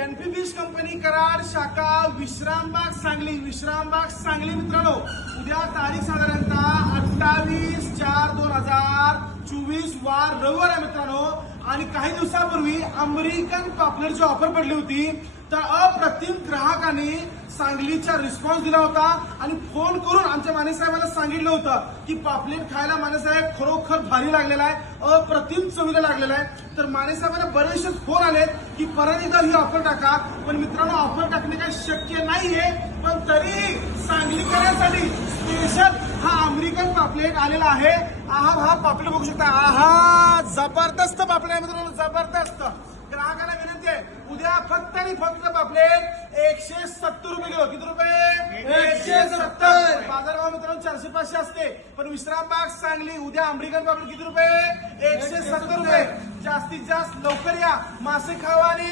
कॅनफी fish company Karad शाखा विश्रामबाग सांगली मित्रांनो, उद्या तारीख साधारणतः 28/4/2024 वार रविवार आहे मित्रांनो. आणि काही दिवसापूर्वी अमेरिकन पापलेटची ऑफर पडली होती. तर अप्रतिम ग्राहकांनी सांगलीचा रिस्पॉन्स दिला होता आणि फोन करून आमच्या माने साहेबांना सांगितलं होतं की पापलेट खायला माने साहेब खरोखर भारी लागलेला आहे, अप्रतिम चवीला लागलेला आहे. तर माने साहेबांना बरेचसे फोन आलेत की परत एकदा ही ऑफर टाका. पण मित्रांनो, ऑफर टाकणे काही शक्य नाहीये, पण तरी सांगलीकरांसाठी स्पेशल हा अमेरिकन पापलेट आलेला आहे. हा पापलेट बघू शकता. जबरदस्त पापलेट आहे मित्रांनो, जबरदस्त. ग्राहकांना विनंती आहे, उद्या फक्त आणि फक्त पापलेट 170 रुपये किलो. किती रुपये? 170. बाजारभाव मित्रांनो 400-500 असते, पण विश्रामबाग सांगली उद्या अमेरिकन पापलेट किती रुपये? 170 रुपये. जास्तीत जास्त लवकर या, मासे खावा आणि